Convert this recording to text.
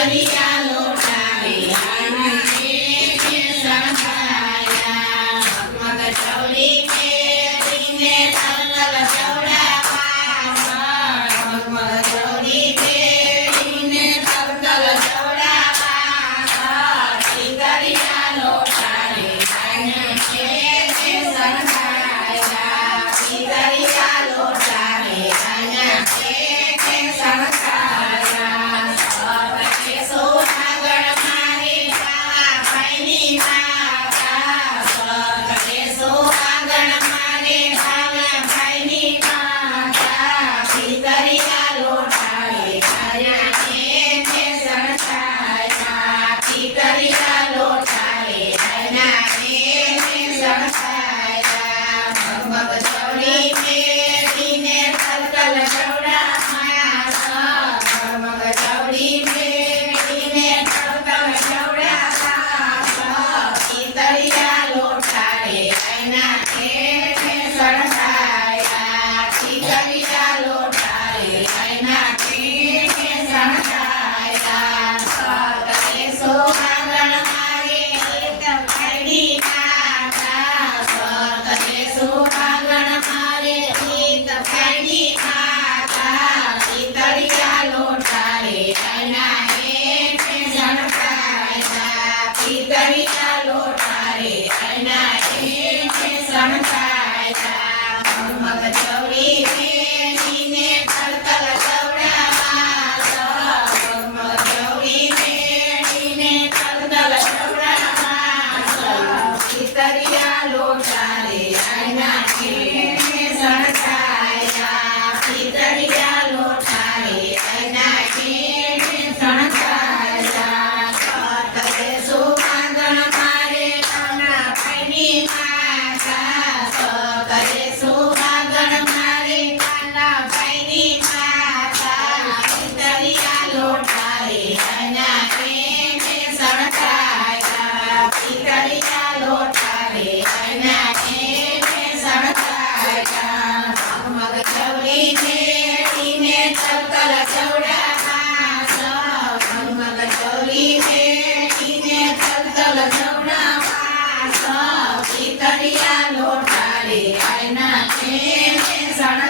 María. Amen. yeah hands